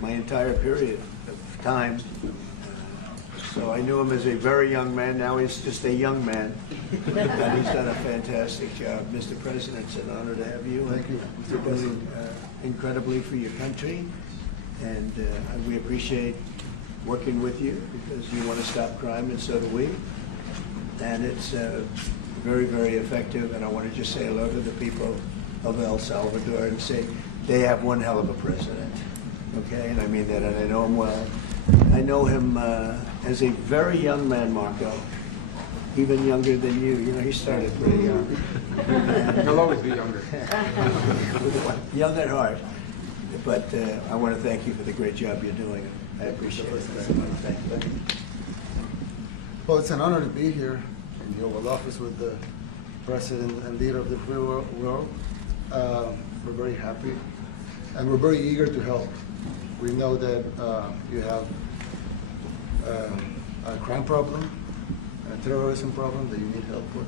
my entire period of time. So I knew him as a very young man. Now he's just a young man. And he's done a fantastic job. Mr. President, it's an honor to have you. Thank you. You're doing incredibly for your country. And we appreciate working with you because you want to stop crime, and so do we. And it's very, very effective. And I want to just say hello to the people of El Salvador and say they have one hell of a president. Okay, and I mean that, and I know him well. I know him as a very young man, Marco, even younger than you. You know, he started pretty young. He'll always be younger. Young at heart. But I want to thank you for the great job you're doing. I appreciate it very much. Thank you. Well, it's an honor to be here in the Oval Office with the President and leader of the free world. We're very happy, and we're very eager to help. We know that you have a crime problem, a terrorism problem that you need help with.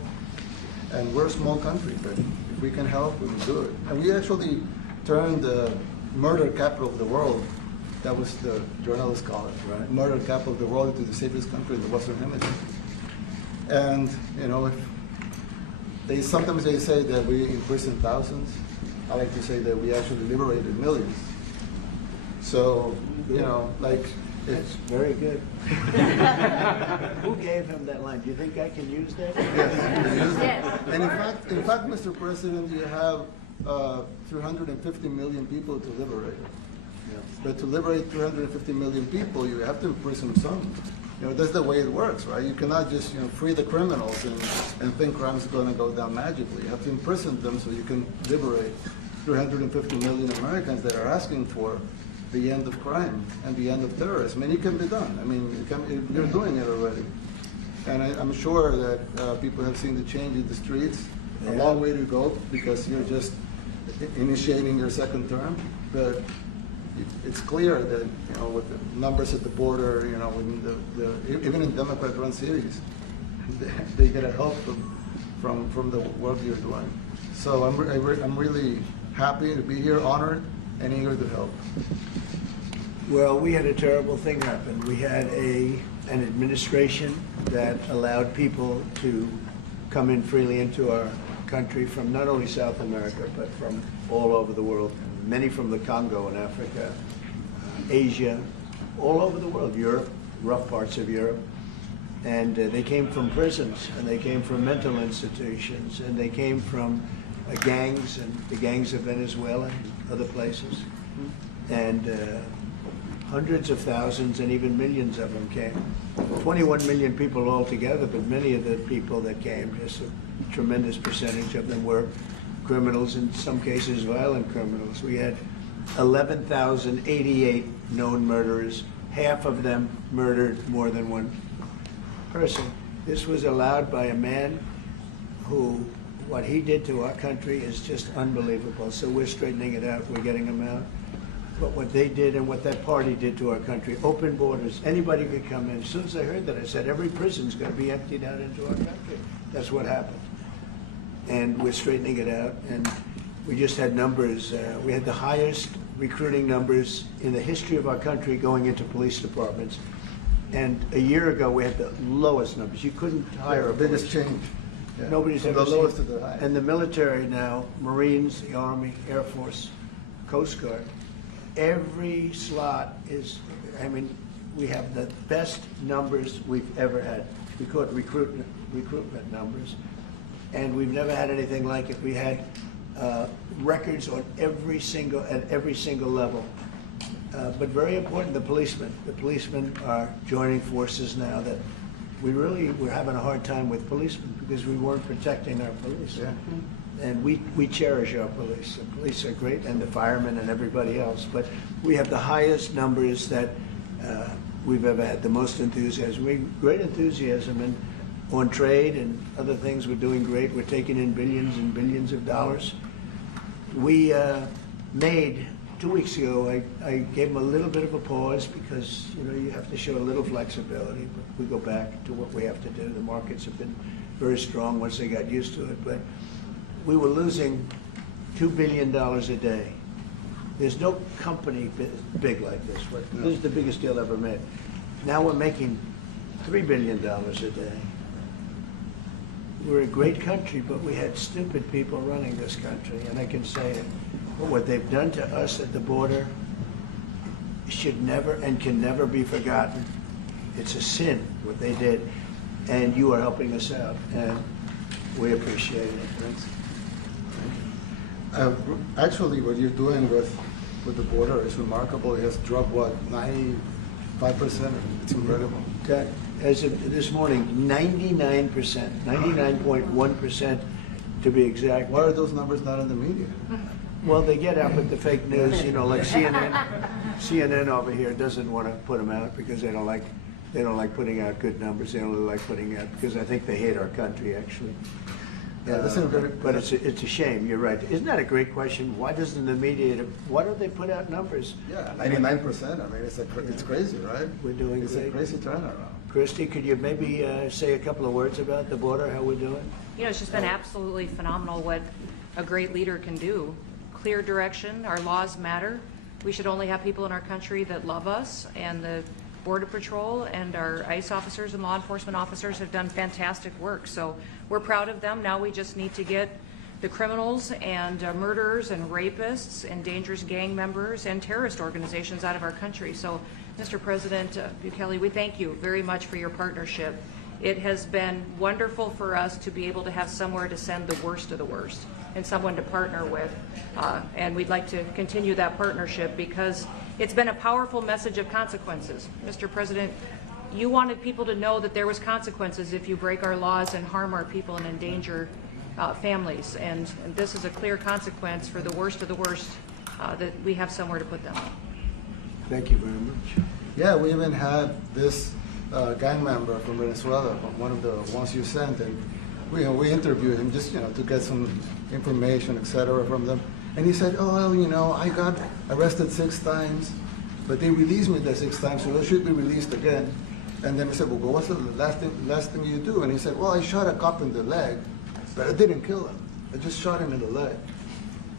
And we're a small country, but if we can help, we will do it. And we actually turned the murder capital of the world, that was the journalists call it, right? Murder capital of the world, into the safest country in the Western Hemisphere. And, you know, sometimes they say that we imprison thousands. I like to say that we actually liberated millions. So, you know, like, That's very good. Who gave him that line? Do you think I can use that? Yes. And in fact, Mr. President, you have 350 million people to liberate. Yeah. But to liberate 350 million people, you have to imprison some. You know, that's the way it works, right? You cannot just, you know, free the criminals and think crime is going to go down magically. You have to imprison them so you can liberate 350 million Americans that are asking for the end of crime and the end of terrorism. And it can be done. I mean, you're doing it already. And I'm sure that people have seen the change in the streets. A long way to go because you're just initiating your second term. But it's clear that, you know, with the numbers at the border, you know, even in Democrat-run cities, they get a help from the work you're doing. So I'm really happy to be here, honored, and eager to help. Well, we had a terrible thing happen. We had an administration that allowed people to come in freely into our country from not only South America, but from all over the world. Many from the Congo in Africa, Asia, all over the world, Europe, rough parts of Europe. And they came from prisons, and they came from mental institutions, and they came from gangs, and the gangs of Venezuela and other places. And hundreds of thousands and even millions of them came. 21 million people altogether, but many of the people that came, just a tremendous percentage of them were criminals, in some cases violent criminals. We had 11,088 known murderers. Half of them murdered more than one person. This was allowed by a man who, what he did to our country is just unbelievable. So we're straightening it out, we're getting them out. But what they did and what that party did to our country, open borders, anybody could come in. As soon as I heard that, I said, every prison's going to be emptied out into our country. That's what happened. And we're straightening it out. And we just had numbers. We had the highest recruiting numbers in the history of our country going into police departments. And a year ago, we had the lowest numbers. You couldn't hire a biggest change. Yeah. Nobody's From ever the lowest seen. to the highest. And the military now, Marines, the Army, Air Force, Coast Guard, every slot is, I mean, we have the best numbers we've ever had. We call it recruitment numbers. And we've never had anything like it. We had records on at every single level. But very important, the policemen. The policemen are joining forces now that we're having a hard time with policemen because we weren't protecting our police. Yeah. And we cherish our police. The police are great, and the firemen and everybody else. But we have the highest numbers that we've ever had, the most enthusiasm. Great enthusiasm and on trade and other things. We're doing great. We're taking in billions and billions of dollars. We made, 2 weeks ago, I gave them a little bit of a pause because, you know, you have to show a little flexibility, but we go back to what we have to do. The markets have been very strong once they got used to it, but we were losing $2 billion a day. There's no company big like this. This is the biggest deal ever made. Now we're making $3 billion a day. We're a great country, but we had stupid people running this country, and I can say it. But what they've done to us at the border should never and can never be forgotten. It's a sin, what they did, and you are helping us out, and we appreciate it. Thanks. Actually, what you're doing with the border is remarkable. It has dropped, what, 95%? It's incredible. As of this morning, 99%, 99.1% to be exact. Why are those numbers not in the media? Well, they get out with the fake news, like CNN over here doesn't want to put them out because they don't like putting out good numbers. They only like putting out because I think they hate our country, actually. Yeah, that's but it's a shame. You're right. Isn't that a great question? Why doesn't the media? Why don't they put out numbers? Yeah, 99%. I mean, it's crazy, right? We're doing It's great. a crazy turnaround. Christy, could you maybe say a couple of words about the border? How we're doing? It's just been absolutely phenomenal what a great leader can do. Clear direction. Our laws matter. We should only have people in our country that love us, and the Border Patrol and our ICE officers and law enforcement officers have done fantastic work. So we're proud of them. Now we just need to get the criminals and murderers and rapists and dangerous gang members and terrorist organizations out of our country. So, Mr. President Bukele, we thank you very much for your partnership. It has been wonderful for us to be able to have somewhere to send the worst of the worst and someone to partner with. And we'd like to continue that partnership because it's been a powerful message of consequences. Mr. President, you wanted people to know that there was consequences if you break our laws and harm our people and endanger families. And this is a clear consequence for the worst of the worst, that we have somewhere to put them. Thank you very much. Yeah, we even had this gang member from Venezuela, one of the ones you sent, and we interviewed him just to get some information, etc. from them. And he said, oh, well, I got arrested 6 times, but they released me the 6 times, so I should be released again. And then we said, well, what's the last thing you do? And he said, well, I shot a cop in the leg, but I didn't kill him. I just shot him in the leg.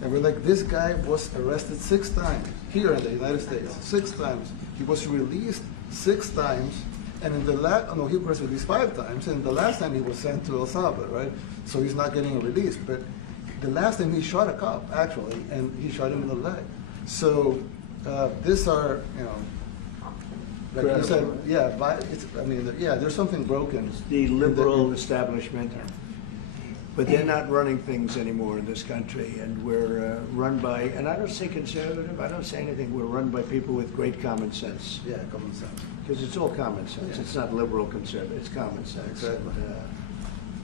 And we're like, this guy was arrested 6 times here in the United States, 6 times. He was released 6 times, and in the he was released 5 times, and the last time he was sent to El Salvador, right? So he's not getting released. But the last time he shot a cop, actually, and he shot him in the leg. So these are, like you said, there's something broken. It's the liberal establishment, but they're not running things anymore in this country, and we're run by, and I don't say conservative, I don't say anything, we're run by people with great common sense. Yeah, common sense. Because it's all common sense. It's not liberal conservative, it's common sense. Exactly.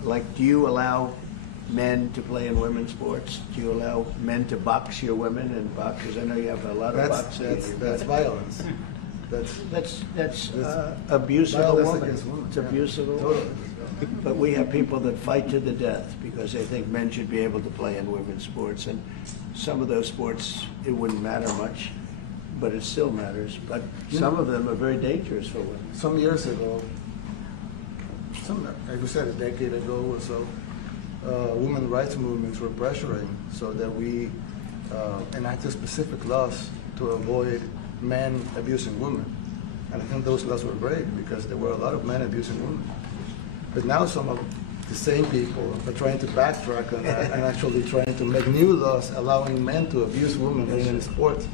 Like, do you allow men to play in women's sports? Do you allow men to box your women and box? Because I know you have a lot of boxing. That's violence. That's abuse of a violence woman. against women. It's abuse of a Totally. woman. But we have people that fight to the death because they think men should be able to play in women's sports. And some of those sports, it wouldn't matter much, but it still matters. But some of them are very dangerous for women. Some years ago, like we said, a decade ago or so, women rights movements were pressuring so that we enacted specific laws to avoid men abusing women. And I think those laws were great because there were a lot of men abusing women. But now some of the same people are trying to backtrack on that and actually trying to make new laws allowing men to abuse women in sports.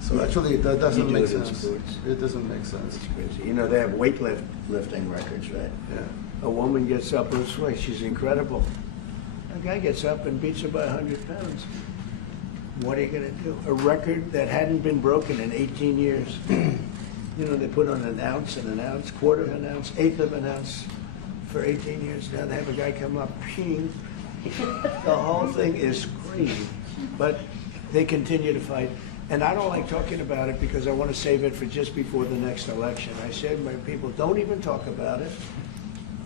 So actually that doesn't make sense. It doesn't make sense. It's crazy. They have weightlifting records, right? Yeah. A woman gets up this way, she's incredible. A guy gets up and beats her by 100 pounds. What are you going to do? A record that hadn't been broken in 18 years. They put on an ounce, quarter of an ounce, eighth of an ounce for 18 years. Now they have a guy come up, ping. The whole thing is crazy. But they continue to fight. And I don't like talking about it because I want to save it for just before the next election. I said, my people, don't even talk about it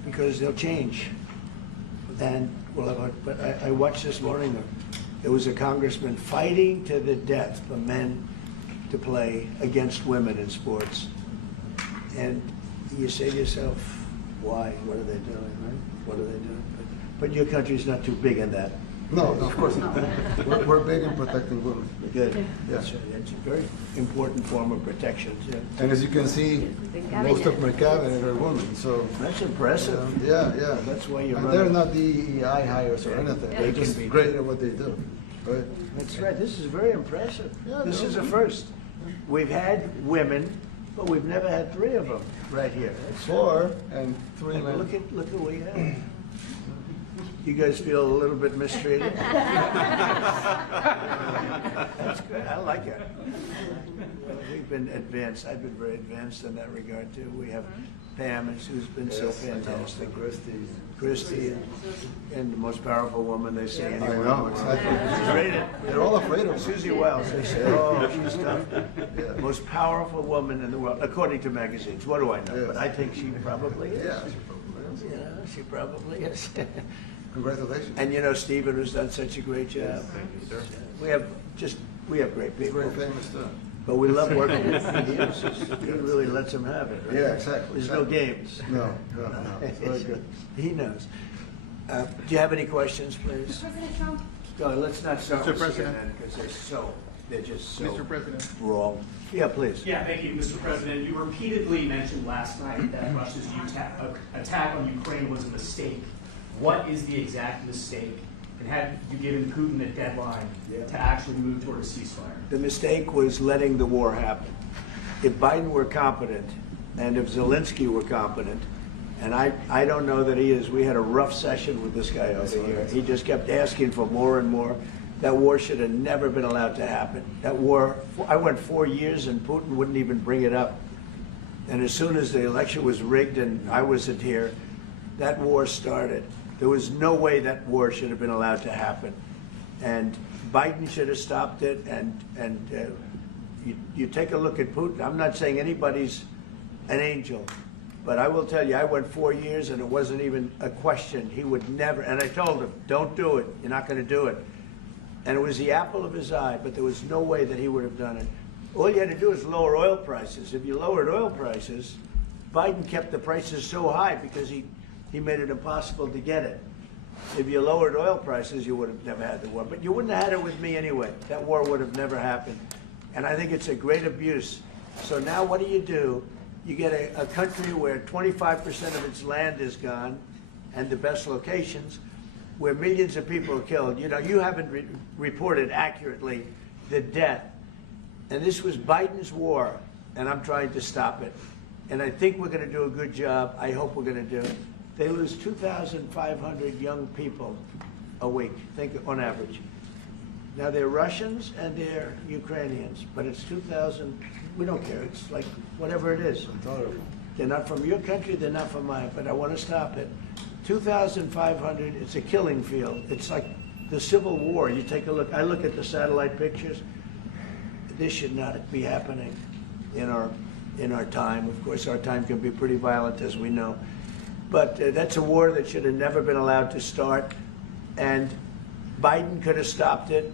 because they'll change. And but I watched this morning, there was a congressman fighting to the death for men to play against women in sports. And you say to yourself, why? What are they doing, right? What are they doing? But your country's not too big in that. No, of course not. We're big in protecting women. Good. That's right. It's a very important form of protection, too. And as you can see, most of my cabinet are women, so. That's impressive. Yeah, yeah. That's why you And run they're it. not DEI hires or anything. They're just great at what they do. Right? That's right. This is very impressive. Yeah, This no. is a first. We've had women, but we've never had 3 of them right here. That's 4 and 3 And men. look at what we have. You guys feel a little bit mistreated? That's good. I like it. Well, we've been advanced. I've been very advanced in that regard too. We have Pam, who's been so Yes, I know. fantastic. And Christy, and the most powerful woman they see anywhere. I know, exactly. She's rated. They're all afraid of her. Susie Wells, they say, oh, she's tough. Most powerful woman in the world, according to magazines. What do I know? Yes. But I think she probably is. Yeah, she probably is. You know, she probably is. Congratulations. And you know, Stephen, who's done such a great job. We have great people. Very famous too. But we love working with him. He really lets them have it, right? Yeah, exactly. There's no games. No, no, no. It's very good. He knows. Do you have any questions, please? President Trump? Go, let's not start Mr. with President. CNN, because they're just so Mr. President. wrong. Yeah, please. Yeah, thank you, Mr. President. You repeatedly mentioned last night that Russia's attack on Ukraine was a mistake. What is the exact mistake? And have you given Putin a deadline to actually move toward a ceasefire? The mistake was letting the war happen. If Biden were competent, and if Zelensky were competent, and I don't know that he is, we had a rough session with this guy over here. He just kept asking for more and more. That war should have never been allowed to happen. That war, I went 4 years and Putin wouldn't even bring it up. And as soon as the election was rigged and I wasn't here, that war started. There was no way that war should have been allowed to happen. And Biden should have stopped it. And you take a look at Putin. I'm not saying anybody's an angel, but I will tell you, I went 4 years and it wasn't even a question. He would never, and I told him, don't do it. You're not going to do it. And it was the apple of his eye, but there was no way that he would have done it. All you had to do is lower oil prices. If you lowered oil prices, Biden kept the prices so high because he made it impossible to get it. If you lowered oil prices, you would have never had the war. But you wouldn't have had it with me anyway. That war would have never happened. And I think it's a great abuse. So now what do? You get a country where 25% of its land is gone, and the best locations, where millions of people are killed. You know, you haven't reported accurately the death. And this was Biden's war, and I'm trying to stop it. And I think we're going to do a good job. I hope we're going to do it. They lose 2,500 young people a week, think on average. Now they're Russians and they're Ukrainians, but it's 2,000. We don't care. It's like whatever it is. They're not from your country. They're not from mine. But I want to stop it. 2,500. It's a killing field. It's like the Civil War. You take a look. I look at the satellite pictures. This should not be happening in our time. Of course, our time can be pretty violent, as we know. But that's a war that should have never been allowed to start. And Biden could have stopped it,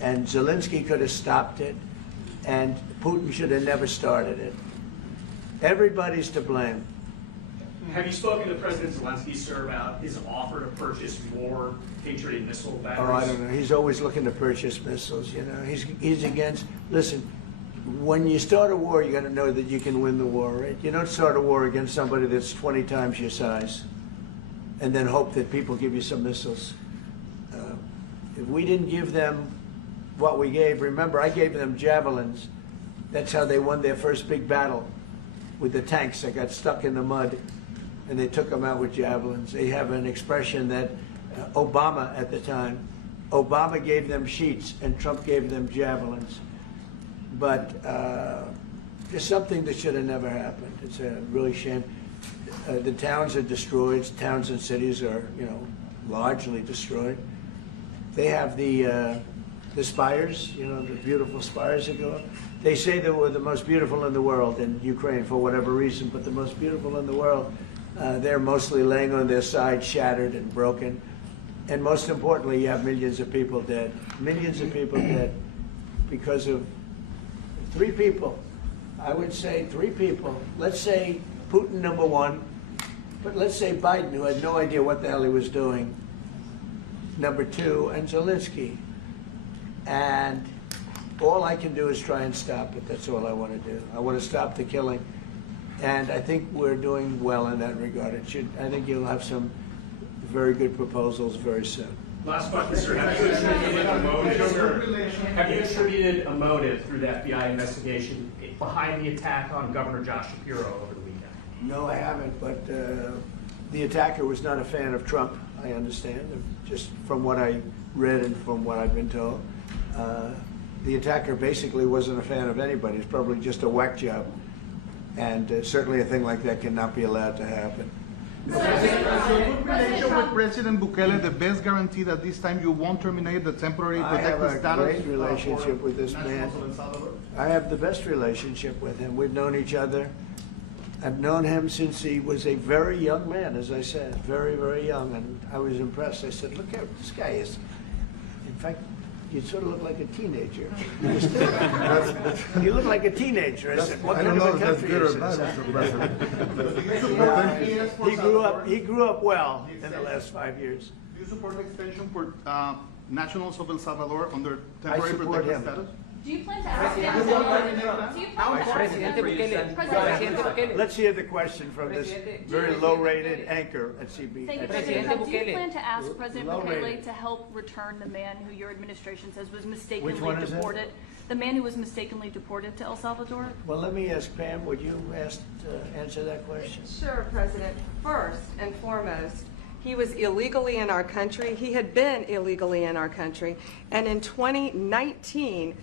and Zelensky could have stopped it, and Putin should have never started it. Everybody's to blame. Have you spoken to President Zelensky, sir, about his offer to purchase more Patriot missile batteries? Oh, I don't know. He's always looking to purchase missiles, you know. He's against, listen, when you start a war, you got to know that you can win the war, right? You don't start a war against somebody that's 20 times your size and then hope that people give you some missiles. If we didn't give them what we gave, remember, I gave them javelins. That's how they won their first big battle with the tanks that got stuck in the mud, and they took them out with javelins. They have an expression that Obama at the time, Obama gave them sheets and Trump gave them javelins. But it's something that should have never happened. It's a really shame. The towns are destroyed. Towns and cities are, you know, largely destroyed. They have the spires, you know, the beautiful spires that go up. They say they were the most beautiful in the world in Ukraine for whatever reason, but the most beautiful in the world, they're mostly laying on their side, shattered and broken. And most importantly, you have millions of people dead. Millions of people dead because of 3 people. I would say 3 people. Let's say Putin, number 1, but let's say Biden, who had no idea what the hell he was doing. number 2, and Zelensky. And all I can do is try and stop it. That's all I want to do. I want to stop the killing. And I think we're doing well in that regard. I think you'll have some very good proposals very soon. Last question, sir. Have you attributed a motive through the FBI investigation behind the attack on Governor Josh Shapiro over the weekend? No, I haven't, but the attacker was not a fan of Trump, I understand, just from what I read and from what I've been told. The attacker basically wasn't a fan of anybody. It's probably just a whack job. And certainly a thing like that cannot be allowed to happen. Is your good relation with President Bukele the best guarantee that this time you won't terminate the temporary I have protected a status? great relationship with this man. I have the best relationship with him. We've known each other. I've known him since he was a very young man, as I said, very, very young, and I was impressed. I said, look, this guy is, in fact, you sort of look like a teenager. You look like a teenager. I said, what kind of a country is this? He grew up well in the last 5 years. Do you support the extension for nationals of El Salvador under I temporary support protected him. status? Do you plan to ask him? Do you plan to ask Let's hear the question from this very low-rated anchor at CB. Thank you, at President CNN. Trump. Do you plan to ask President Low-rated. Bukele to help return the man who your administration says was mistakenly Which one is it? deported? The man who was mistakenly deported to El Salvador? Well, let me ask Pam, would you answer that question? Sure, President. First and foremost, he was illegally in our country. He had been illegally in our country. And in 2019,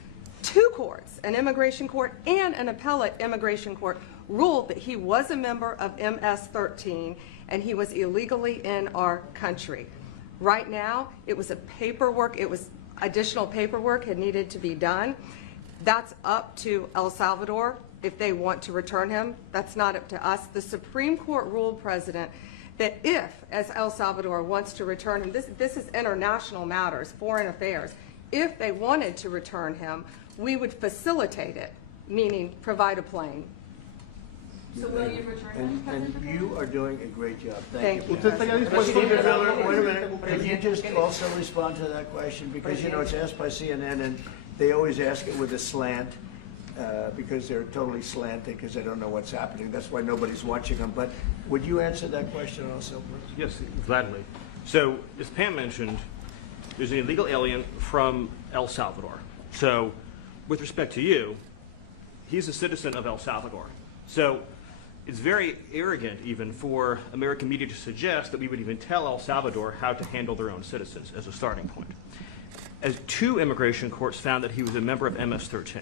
2 courts, an immigration court and an appellate immigration court, ruled that he was a member of MS-13 and he was illegally in our country. Right now, it was additional paperwork had needed to be done. That's up to El Salvador if they want to return him. That's not up to us. The Supreme Court ruled, President, that if, as El Salvador wants to return him, this is international matters, foreign affairs, if they wanted to return him, we would facilitate it, meaning provide a plane. So will you return him, And President Bukele? you are doing a great job. Thank you. you. ¿Usted estaría dispuesto Stephen a Miller, wait a minute. Can you just also respond to that question? Because, you know, it's asked by CNN, and they always ask it with a slant, because they're totally slanting, because they don't know what's happening. That's why nobody's watching them. But would you answer that question also, please? Yes, gladly. So, as Pam mentioned, there's an illegal alien from El Salvador. So, with respect to you, he's a citizen of El Salvador. So, it's very arrogant even for American media to suggest that we would even tell El Salvador how to handle their own citizens as a starting point. As 2 immigration courts found that he was a member of MS-13.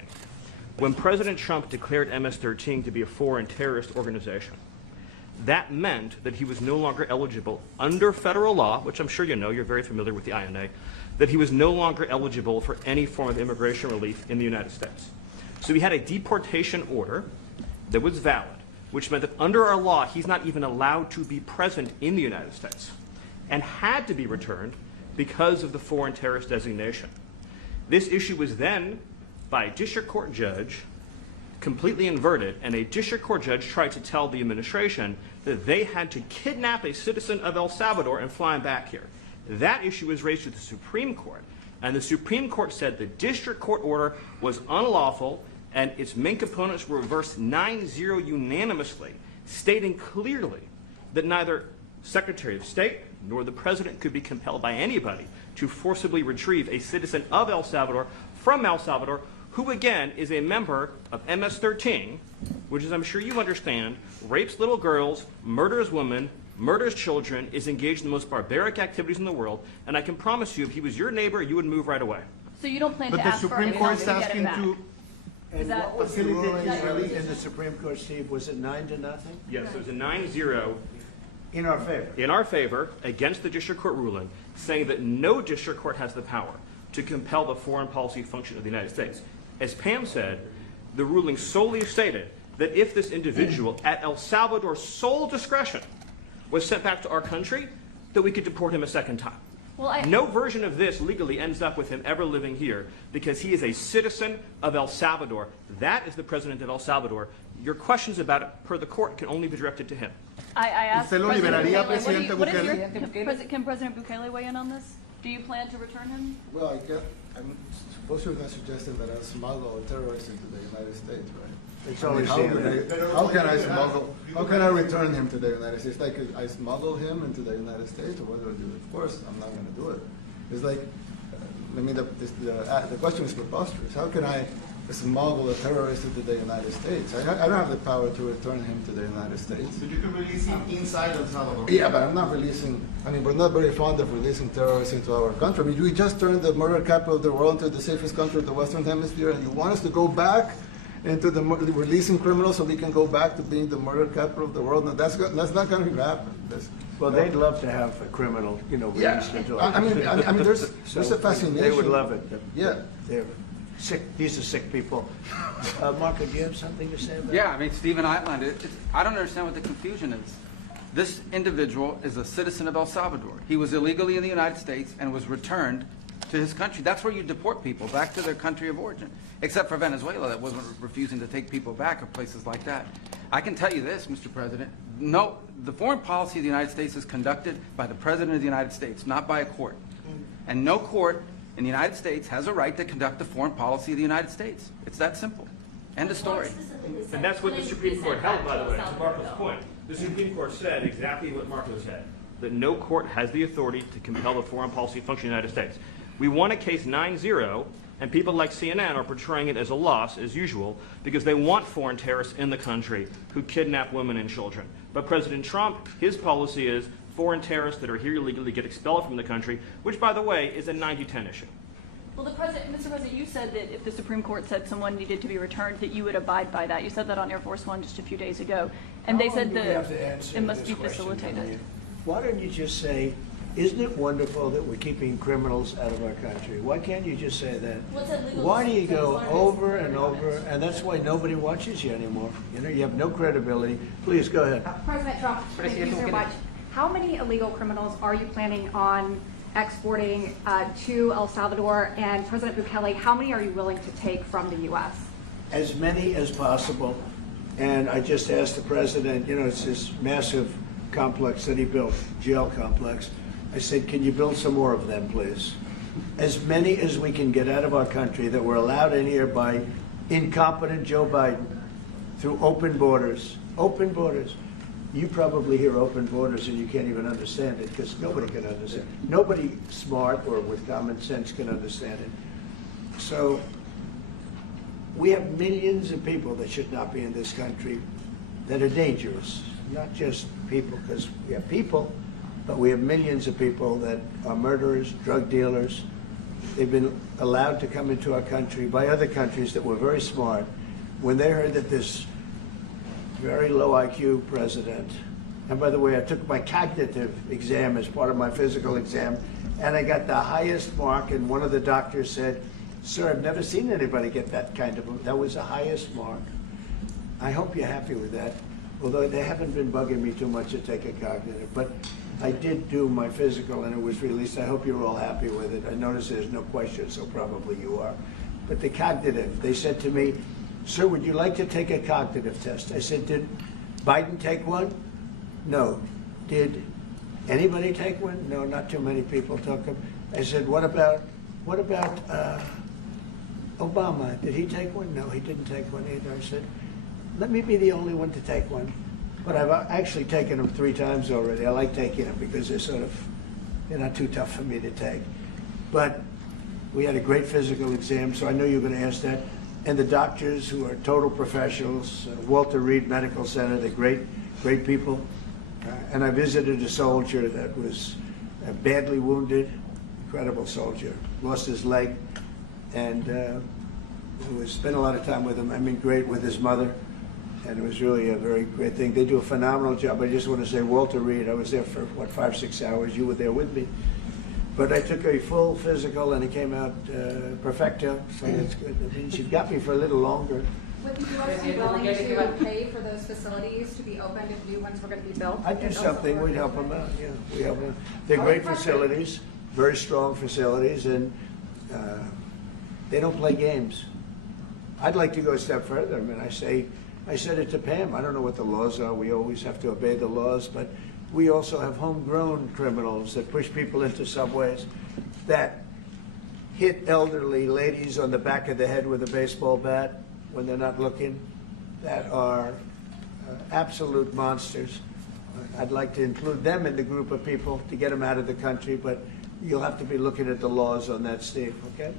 When President Trump declared MS-13 to be a foreign terrorist organization, that meant that he was no longer eligible under federal law, which I'm sure you know, you're very familiar with the INA, that he was no longer eligible for any form of immigration relief in the United States. So he had a deportation order that was valid, which meant that under our law, he's not even allowed to be present in the United States and had to be returned because of the foreign terrorist designation. This issue was then, by a district court judge, completely inverted, and a district court judge tried to tell the administration that they had to kidnap a citizen of El Salvador and fly him back here. That issue was raised to the Supreme Court, and the Supreme Court said the district court order was unlawful and its main components were reversed 9-0 unanimously, stating clearly that neither Secretary of State nor the President could be compelled by anybody to forcibly retrieve a citizen of El Salvador from El Salvador, who again is a member of MS-13, which, as I'm sure you understand, rapes little girls, murders women, murders children, is engaged in the most barbaric activities in the world, and I can promise you if he was your neighbor, you would move right away. So you don't plan to But the ask for Supreme any Court help is to get asking him back? to... And that- what was the ruling in the Supreme Court, Steve? Was it 9-0? Yes, it was a 9-0 In our favor? in our favor against the district court ruling, saying that no district court has the power to compel the foreign policy function of the United States. As Pam said, the ruling solely stated that if this individual at El Salvador's sole discretion was sent back to our country, that we could deport him a second time. Well, No version of this legally ends up with him ever living here because he is a citizen of El Salvador. That is the president of El Salvador. Your questions about it, per the court, can only be directed to him. I asked ¿Usted lo President liberaría, Bukele, Presidente what is Bukele? can President Bukele weigh in on this? Do you plan to return him? Well, I'm supposed to have suggested that I smuggle a terrorist into the United States, right? It's I mean, always how can I smuggle? How can I return him to the United States? Like I smuggle him into the United States, or what do I do? Of course, I'm not going to do it. It's like, I mean, the question is preposterous. How can I smuggle a terrorist into the United States? I don't have the power to return him to the United States. So you can release him inside El Salvador. Yeah, but I'm not releasing, I mean, we're not very fond of releasing terrorists into our country. I mean, we just turned the murder capital of the world into the safest country of the Western Hemisphere, and you want us to go back into releasing criminals so we can go back to being the murder capital of the world? No, that's not going to happen. Well, they'd love to have a criminal, released into our I mean, there's a fascination. They would love it. Yeah. They're sick, these are sick people. Marco, do you have something to say about that? Yeah, I mean, Stephen outlined it. I don't understand what the confusion is. This individual is a citizen of El Salvador. He was illegally in the United States and was returned to his country. That's where you deport people, back to their country of origin, except for Venezuela that wasn't refusing to take people back, or places like that. I can tell you this, Mr. President, no, the foreign policy of the United States is conducted by the President of the United States, not by a court. And no court in the United States has a right to conduct the foreign policy of the United States. It's that simple. End of story. And that's what the Supreme Court held, by the way, to Marco's point. The Supreme Court said exactly what Marco said, that no court has the authority to compel the foreign policy function of the United States. We won a case 9-0, and people like CNN are portraying it as a loss, as usual, because they want foreign terrorists in the country who kidnap women and children. But President Trump, his policy is foreign terrorists that are here illegally get expelled from the country, which, by the way, is a 90-10 issue. Well, Mr. President, you said that if the Supreme Court said someone needed to be returned, that you would abide by that. You said that on Air Force One just a few days ago, and they said that it must be facilitated. Why don't you just say, isn't it wonderful that we're keeping criminals out of our country? Why can't you just say that? Why do you go over and over, and that's why nobody watches you anymore. You have no credibility. Please, go ahead. President Trump, thank you so much. How many illegal criminals are you planning on exporting to El Salvador? And President Bukele, how many are you willing to take from the U.S.? As many as possible. And I just asked the president, it's this massive complex that he built, jail complex. I said, can you build some more of them, please? As many as we can get out of our country that were allowed in here by incompetent Joe Biden through open borders. Open borders. You probably hear open borders and you can't even understand it because nobody can understand. Nobody smart or with common sense can understand it. So we have millions of people that should not be in this country that are dangerous. Not just people, because we have people, but we have millions of people that are murderers, drug dealers. They've been allowed to come into our country by other countries that were very smart. When they heard that this very low IQ president, and by the way, I took my cognitive exam as part of my physical exam, and I got the highest mark, and one of the doctors said, sir, I've never seen anybody get that kind of, that was the highest mark. I hope you're happy with that, although they haven't been bugging me too much to take a cognitive, but I did do my physical and it was released. I hope you're all happy with it. I noticed there's no question, so probably you are. But the cognitive, they said to me, sir, would you like to take a cognitive test? I said, did Biden take one? No. Did anybody take one? No, not too many people took them. I said, what about Obama? Did he take one? No, he didn't take one either. I said, let me be the only one to take one. But I've actually taken them 3 times already. I like taking them because they're not too tough for me to take. But we had a great physical exam, so I know you're going to ask that. And the doctors who are total professionals, Walter Reed Medical Center, they're great people. And I visited a soldier that was badly wounded, incredible soldier, lost his leg, and spent a lot of time with him. I mean, great with his mother, and it was really a very great thing. They do a phenomenal job. I just want to say, Walter Reed, I was there for, 5-6 hours. You were there with me. But I took a full physical, and it came out perfecto, so that's good. That means you've got me for a little longer. Would the U.S. be willing to pay for those facilities to be opened if new ones were going to be built? I'd do something. We'd help them out. Yeah, we help them. They're great facilities, very strong facilities, and they don't play games. I'd like to go a step further. I mean, I said it to Pam. I don't know what the laws are. We always have to obey the laws, but we also have homegrown criminals that push people into subways. that hit elderly ladies on the back of the head with a baseball bat when they're not looking, that are absolute monsters. I'd like to include them in the group of people to get them out of the country, but you'll have to be looking at the laws on that, Steve, okay?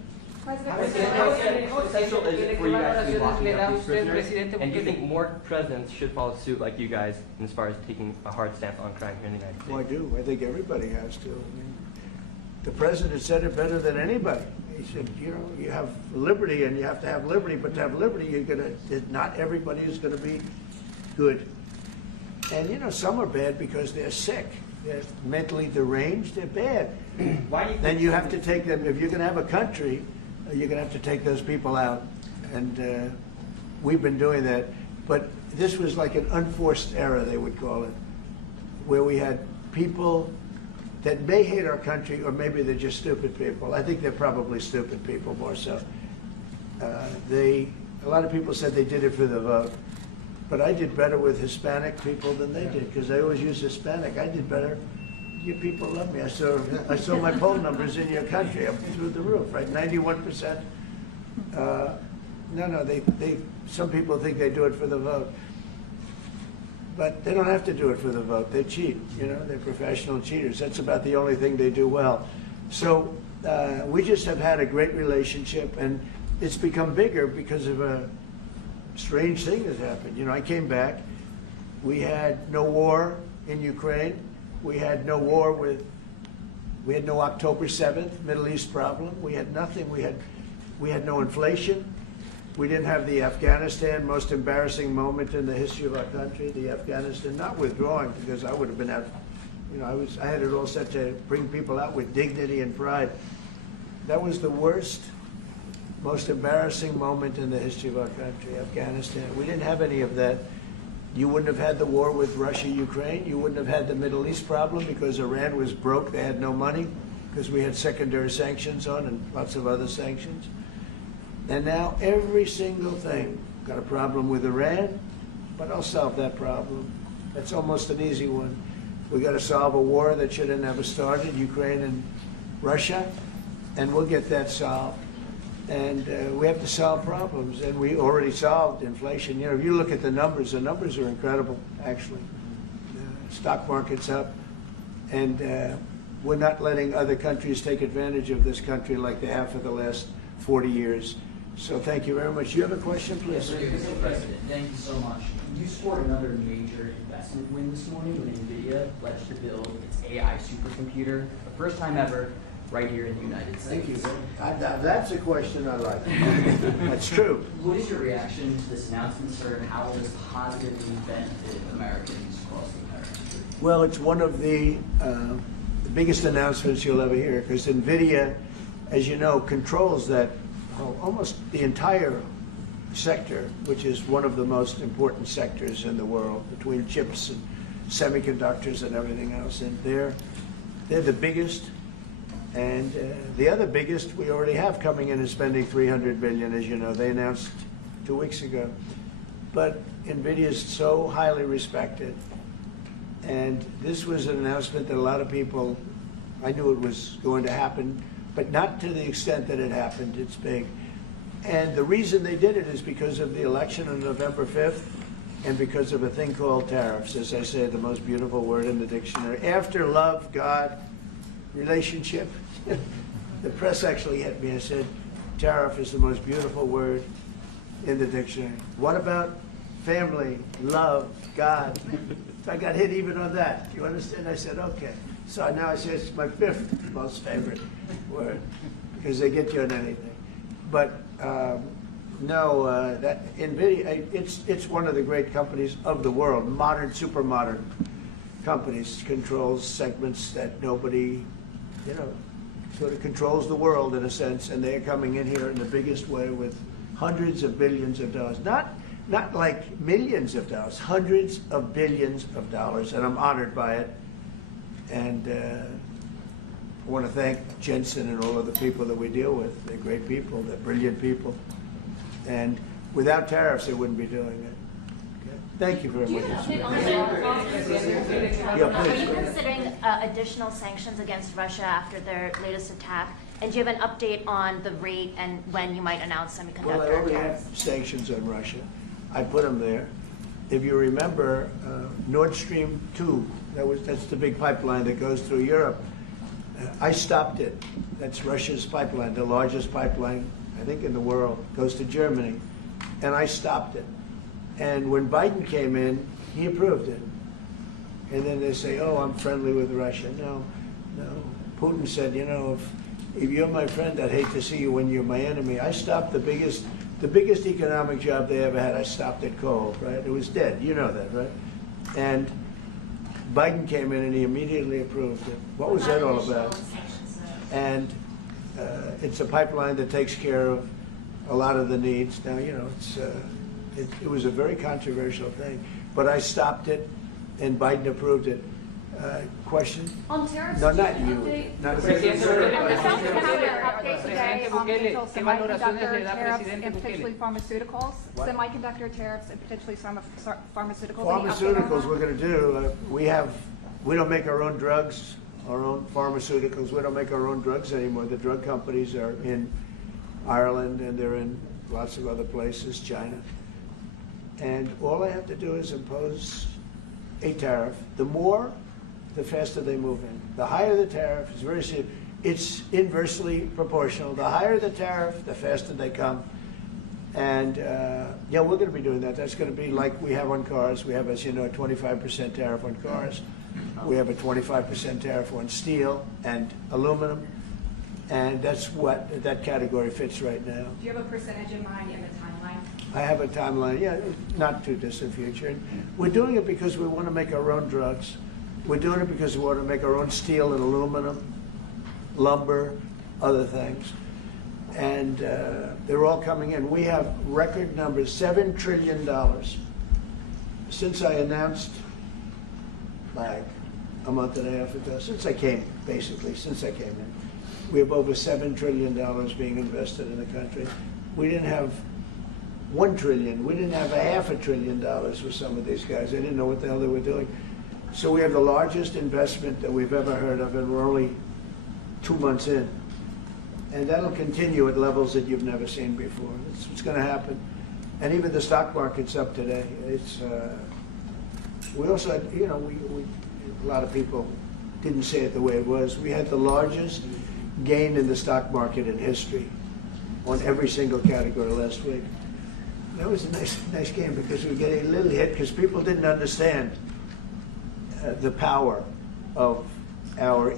How essential is it for you guys to be locking up these prisoners? And do you think more presidents should follow suit like you guys as far as taking a hard stance on crime here in the United States? Well, I do. I think everybody has to. I mean, the president said it better than anybody. He said, you know, you have liberty and you have to have liberty, but to have liberty, not everybody is going to be good. And, you know, some are bad because they're sick. They're mentally deranged. They're bad. Why do you Then you have to take them, if you're going to have a country, you're going to have to take those people out. And we've been doing that. But this was like an unforced error, they would call it, where we had people that may hate our country, or maybe they're just stupid people. I think they're probably stupid people more so. A lot of people said they did it for the vote. But I did better with Hispanic people than they did, because they always use Hispanic. I did better. You people love me. I saw my poll numbers in your country. I'm through the roof, right? 91%. Some people think they do it for the vote. But they don't have to do it for the vote. They cheat, you know, they're professional cheaters. That's about the only thing they do well. So we just have had a great relationship, and it's become bigger because of a strange thing that happened. You know, I came back. We had no war in Ukraine. We had no war we had no October 7th Middle East problem. We had nothing. We had no inflation. We didn't have the Afghanistan, most embarrassing moment in the history of our country, the Afghanistan, not withdrawing, because I would have been out, you know, I had it all set to bring people out with dignity and pride. That was the worst, most embarrassing moment in the history of our country, Afghanistan. We didn't have any of that. You wouldn't have had the war with Russia, Ukraine. You wouldn't have had the Middle East problem because Iran was broke. They had no money because we had secondary sanctions on and lots of other sanctions. And now every single thing, got a problem with Iran, but I'll solve that problem. That's almost an easy one. We got to solve a war that should have never started, Ukraine and Russia, and we'll get that solved. And we have to solve problems, and we already solved inflation. You know, if you look at the numbers are incredible, actually. Stock market's up, and we're not letting other countries take advantage of this country like they have for the last 40 years. So thank you very much. You have a question, please? Yes, Mr. President, thank you so much. You scored another major investment win this morning when NVIDIA pledged to build its AI supercomputer, the first time ever, right here in the United States. Thank you. That's a question I like. That's true. What is your reaction to this announcement, sir, and how will this positively benefit Americans across the entire country? Well, it's one of the biggest announcements you'll ever hear, because NVIDIA, as you know, controls that almost the entire sector, which is one of the most important sectors in the world, between chips and semiconductors and everything else. And they're the biggest. And the other biggest we already have coming in and spending $300 billion, as you know. They announced 2 weeks ago. But NVIDIA is so highly respected. And this was an announcement that a lot of people, I knew it was going to happen, but not to the extent that it happened. It's big. And the reason they did it is because of the election on November 5th and because of a thing called tariffs. As I say, the most beautiful word in the dictionary. After love, God, relationship. The press actually hit me and said, tariff is the most beautiful word in the dictionary. What about family, love, God? I got hit even on that. You understand? I said, okay. So now I say it's my 5th most favorite word, because they get you on anything. But no, that NVIDIA, it's one of the great companies of the world, modern, super modern companies, controls segments that nobody, you know, sort of controls the world in a sense, and they're coming in here in the biggest way with hundreds of billions of dollars. Not like millions of dollars, hundreds of billions of dollars, and I'm honored by it. And I want to thank Jensen and all of the people that we deal with. They're great people, they're brilliant people. And without tariffs, they wouldn't be doing it. Okay? Thank you very much. Are you considering additional sanctions against Russia after their latest attack? And do you have an update on the rate and when you might announce Well, I semiconductor already have tariffs? sanctions on Russia. I put them there. If you remember, Nord Stream 2, that's the big pipeline that goes through Europe. I stopped it. That's Russia's pipeline, the largest pipeline, I think, in the world, goes to Germany. And I stopped it. And when Biden came in, he approved it. And then they say, oh, I'm friendly with Russia. No. Putin said, you know, if you're my friend, I'd hate to see you when you're my enemy. I stopped the biggest economic job they ever had. I stopped it cold, right? It was dead. You know that, right? And Biden came in and he immediately approved it. What was that all about? And it's a pipeline that takes care of a lot of the needs. Now, you know, it was a very controversial thing, but I stopped it and Biden approved it. Question? On tariffs, No, not you. Not President update today on potential semiconductor tariffs and potentially pharmaceuticals. What? Semiconductor tariffs and potentially pharmaceuticals. Pharmaceuticals we're going to do. We don't make our own drugs, our own pharmaceuticals. We don't make our own drugs anymore. The drug companies are in Ireland and they're in lots of other places, China. And all I have to do is impose a tariff. The more, the faster they move in. The higher the tariff, it's very simple. It's inversely proportional. The higher the tariff, the faster they come. And yeah, we're going to be doing that. That's going to be like we have on cars. We have, as you know, a 25% tariff on cars. We have a 25% tariff on steel and aluminum. And that's what that category fits right now. Do you have a percentage in mind and a timeline? I have a timeline, yeah, not too distant future. And we're doing it because we want to make our own drugs. We're doing it because we want to make our own steel and aluminum, lumber, other things. And they're all coming in. We have record numbers, $7 trillion. Since I announced, like a month and a half ago, since I came in, we have over $7 trillion being invested in the country. We didn't have $1 trillion. We didn't have $500 billion with some of these guys. They didn't know what the hell they were doing. So we have the largest investment that we've ever heard of, and we're only 2 months in. And that'll continue at levels that you've never seen before. That's what's going to happen. And even the stock market's up today. It's we also had, you know, a lot of people didn't say it the way it was. We had the largest gain in the stock market in history on every single category last week. That was a nice game because we were getting a little hit because people didn't understand the power of our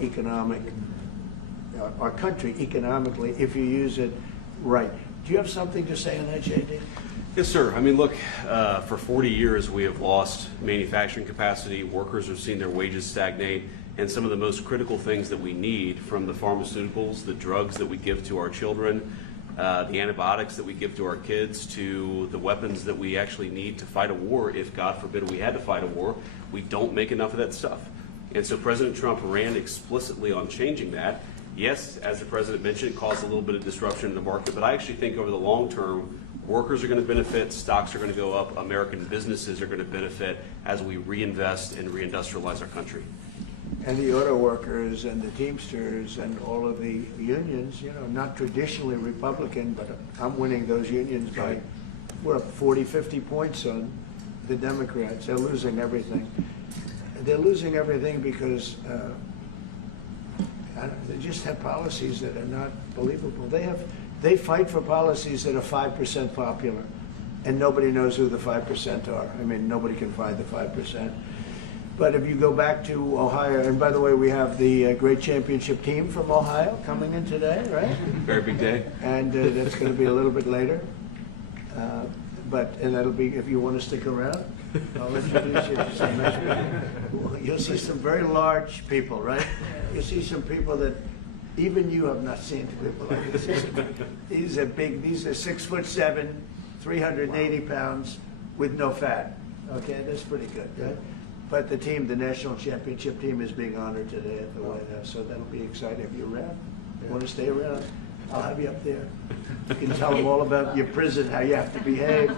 country economically if you use it right. Do you have something to say on that, JD? Yes, sir. I mean, look, for 40 years we have lost manufacturing capacity. Workers have seen their wages stagnate. And some of the most critical things that we need, from the pharmaceuticals, the drugs that we give to our children, the antibiotics that we give to our kids, to the weapons that we actually need to fight a war, if God forbid we had to fight a war, we don't make enough of that stuff. And so President Trump ran explicitly on changing that. Yes, as the President mentioned, it caused a little bit of disruption in the market, but I actually think over the long term, workers are going to benefit, stocks are going to go up, American businesses are going to benefit as we reinvest and reindustrialize our country. And the auto workers and the Teamsters and all of the unions, you know, not traditionally Republican, but I'm winning those unions by, we're up 40, 50 points on the Democrats. They're losing everything. They're losing everything because they just have policies that are not believable. They fight for policies that are 5% popular, and nobody knows who the 5% are. I mean, nobody can find the 5%. But if you go back to Ohio, and by the way, we have the great championship team from Ohio coming in today, right? Very big day. And that's going to be a little bit later. And that'll be, if you want to stick around, I'll introduce you to some nice people. You'll see some very large people, right? You'll see some people that even you have not seen people like this. These are big, these are 6'7", 380 pounds with no fat. Okay, that's pretty good, right? But the team, the national championship team, is being honored today at the White House, so that'll be exciting. If you're around, want to stay around, I'll have you up there. You can tell them all about your prison, how you have to behave.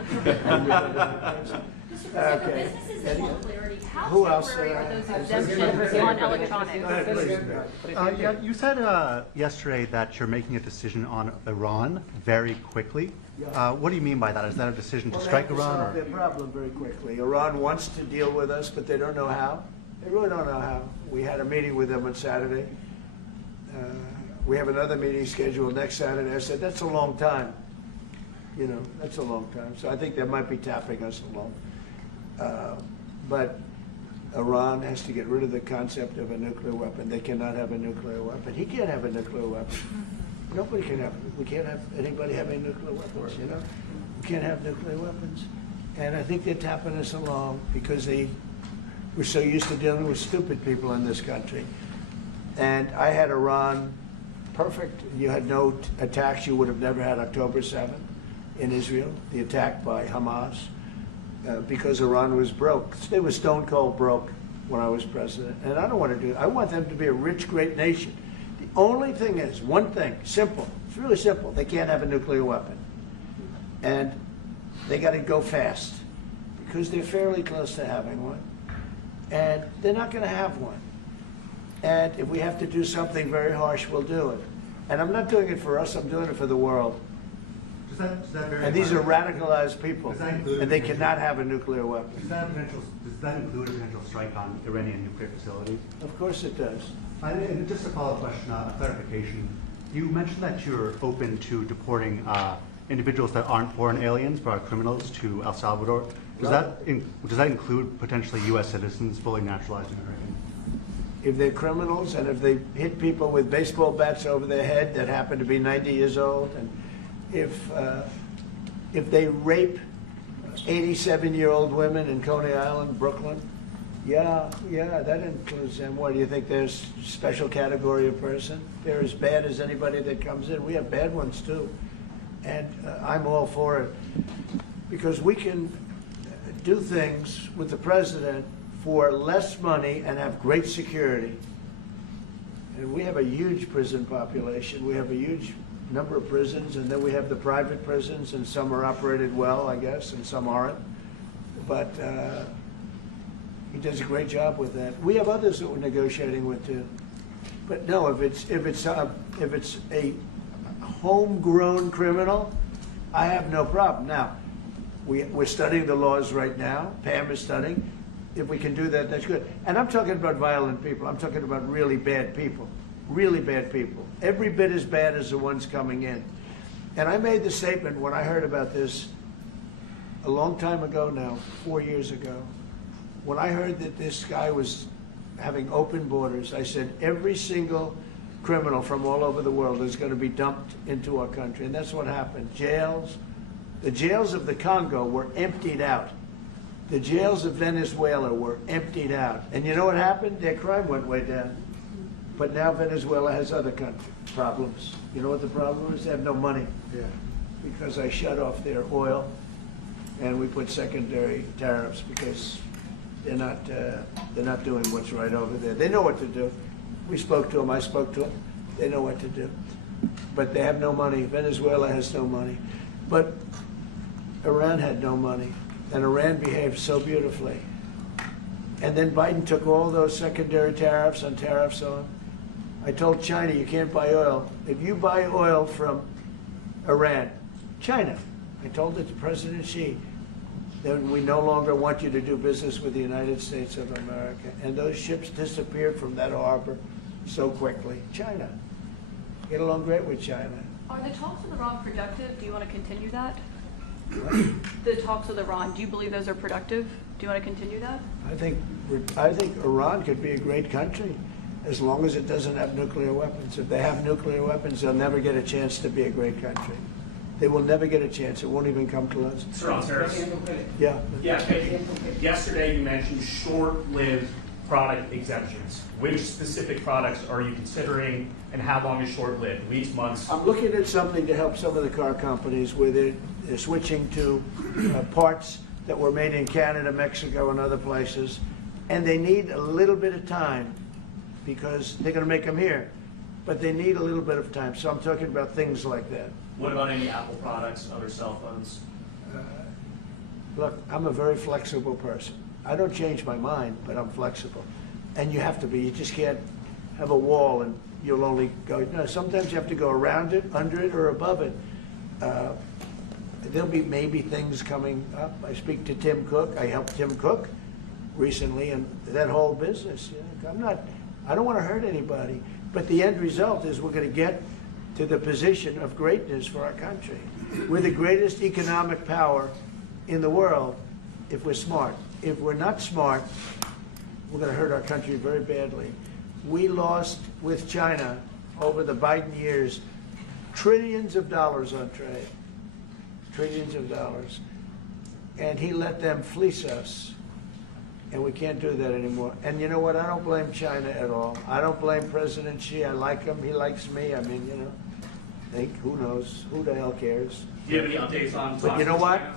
Mr. President, for Okay. businesses that want clarity, how Who else, temporary are those has- exemptions on electronics? Go ahead, please. Yeah, you said yesterday that you're making a decision on Iran very quickly. What do you mean by that? Is that a decision to Well, strike they have to Iran? solve their problem very quickly. Iran wants to deal with us, but they don't know how. They really don't know how. We had a meeting with them on Saturday. We have another meeting scheduled next Saturday. I said, that's a long time. You know, that's a long time. So I think they might be tapping us along. But Iran has to get rid of the concept of a nuclear weapon. They cannot have a nuclear weapon. He can't have a nuclear weapon. Nobody can have, we can't have anybody having nuclear weapons, you know? We can't have nuclear weapons. And I think they're tapping us along because we're so used to dealing with stupid people in this country. And I had Iran perfect. You had no attacks. You would have never had October 7th in Israel, the attack by Hamas, because Iran was broke. They were stone cold broke when I was president. And I don't want to do it. I want them to be a rich, great nation. The only thing is, one thing, simple. It's really simple. They can't have a nuclear weapon. And they got to go fast because they're fairly close to having one. And they're not going to have one. And if we have to do something very harsh, we'll do it. And I'm not doing it for us, I'm doing it for the world. And these are radicalized people, and they cannot have a nuclear weapon. Does that include a potential strike on Iranian nuclear facilities? Of course it does. And just a follow-up question, a clarification. You mentioned that you're open to deporting individuals that aren't foreign aliens but are criminals to El Salvador. Does that include potentially U.S. citizens, fully naturalized Americans? If they're criminals and if they hit people with baseball bats over their head that happen to be 90 years old, and if they rape 87-year-old women in Coney Island, Brooklyn, yeah, that includes them. What do you think? There's a special category of person? They're as bad as anybody that comes in. We have bad ones too, and I'm all for it because we can do things with the president for less money and have great security. And we have a huge prison population. We have a huge number of prisons, and then we have the private prisons, and some are operated well, I guess, and some aren't. But he does a great job with that. We have others that we're negotiating with too. But no, if it's a homegrown criminal, I have no problem. Now, we're studying the laws right now. Pam is studying. If we can do that, that's good. And I'm talking about violent people. I'm talking about really bad people. Really bad people. Every bit as bad as the ones coming in. And I made the statement when I heard about this a long time ago now, 4 years ago. When I heard that this guy was having open borders, I said every single criminal from all over the world is going to be dumped into our country. And that's what happened. The jails of the Congo were emptied out. The jails of Venezuela were emptied out. And you know what happened? Their crime went way down. But now Venezuela has other problems. You know what the problem is? They have no money. Yeah. Because I shut off their oil, and we put secondary tariffs because they're not doing what's right over there. They know what to do. We spoke to them. I spoke to them. They know what to do. But they have no money. Venezuela has no money. But Iran had no money. And Iran behaved so beautifully. And then Biden took all those secondary tariffs on tariffs on. I told China, you can't buy oil. If you buy oil from Iran, China, I told it to President Xi, then we no longer want you to do business with the United States of America. And those ships disappeared from that harbor so quickly. China. Get along great with China. Are the talks with Iran productive? Do you want to continue that? The talks with Iran, do you believe those are productive? Do you want to continue that? I think Iran could be a great country as long as it doesn't have nuclear weapons. If they have nuclear weapons, they'll never get a chance to be a great country. They will never get a chance. It won't even come close. Sir, on tariffs. Yeah. Yeah, thank you. Yesterday you mentioned short-lived product exemptions. Which specific products are you considering, and how long is short-lived? Weeks, months? I'm looking at something to help some of the car companies where they're switching to parts that were made in Canada, Mexico, and other places, and they need a little bit of time because they're going to make them here, but they need a little bit of time. So I'm talking about things like that. What about any Apple products, other cell phones? look, I'm a very flexible person. I don't change my mind, but I'm flexible. And you have to be. You just can't have a wall and you'll only go, no, sometimes you have to go around it, under it, or above it. There'll be maybe things coming up. I speak to Tim Cook. I helped Tim Cook recently and that whole business. You know, I don't want to hurt anybody, but the end result is we're going to get to the position of greatness for our country. We're the greatest economic power in the world if we're smart. If we're not smart, we're going to hurt our country very badly. We lost with China over the Biden years trillions of dollars on trade, trillions of dollars. And he let them fleece us. And we can't do that anymore. And you know what? I don't blame China at all. I don't blame President Xi. I like him. He likes me. I mean, you know, who knows? Who the hell cares? Do you have any updates on talks? But you know with what? China?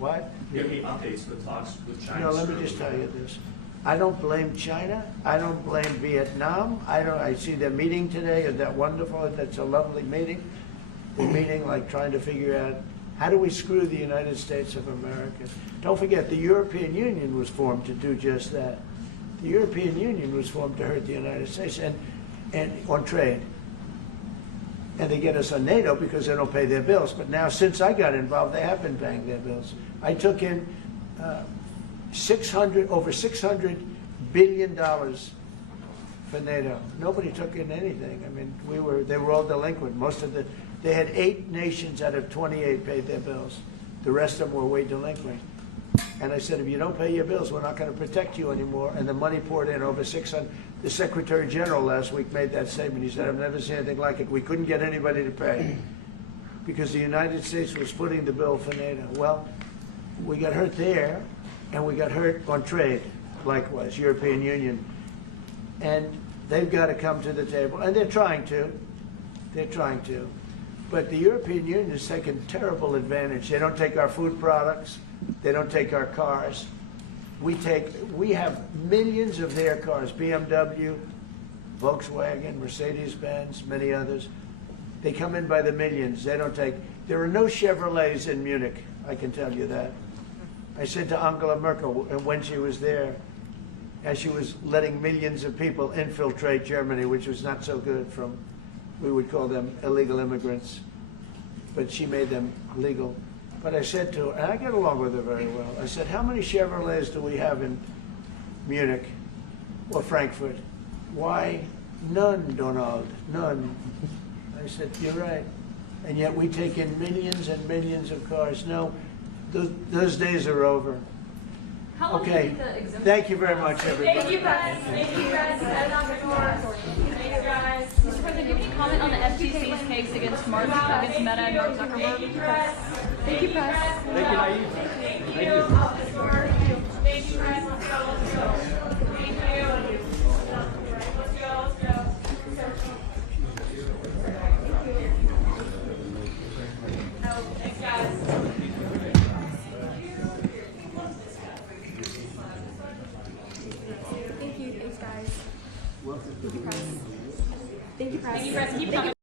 What? Do you have any updates for the talks with China? You know, let me just tell you this. I don't blame China. I don't blame Vietnam. I see their meeting today. Is that wonderful? That's a lovely meeting. They're meeting, like trying to figure out how do we screw the United States of America. Don't forget, the European Union was formed to do just that. The European Union was formed to hurt the United States and on trade. And they get us on NATO because they don't pay their bills. But now, since I got involved, they have been paying their bills. I took in over $600 billion for NATO. Nobody took in anything. I mean, they were all delinquent. They had 8 nations out of 28 paid their bills. The rest of them were way delinquent. And I said, if you don't pay your bills, we're not going to protect you anymore. And the money poured in over 600. The Secretary General last week made that statement. He said, I've never seen anything like it. We couldn't get anybody to pay because the United States was footing the bill for NATO. Well, we got hurt there, and we got hurt on trade, likewise, European Union. And they've got to come to the table, and they're trying to. They're trying to. But the European Union has taken terrible advantage. They don't take our food products. They don't take our cars. We have millions of their cars, BMW, Volkswagen, Mercedes-Benz, many others. They come in by the millions. They don't take, there are no Chevrolets in Munich, I can tell you that. I said to Angela Merkel when she was there, as she was letting millions of people infiltrate Germany, which was not so good from, we would call them illegal immigrants, but she made them legal. But I said to her, and I get along with her very well, I said, how many Chevrolets do we have in Munich or Frankfurt? Why, none, Donald, none. I said, you're right. And yet we take in millions and millions of cars. No, those days are over. Okay, thank you very much, everybody. Thank you, guys. Thank you, guys. Thank you, guys. Mr. President, do you have any comment on the FTC's case against Meta and Mark Zuckerberg? Thank you, press. Thank you, Naive. Thank you. Thank you. Thank you, press. Let's go. Let's go. Thank you. Let's go. Let's go. Thanks, guys. Thank you. Thanks, guys. Thank you, press. Thank you, press. Thank you, press. Keep talking.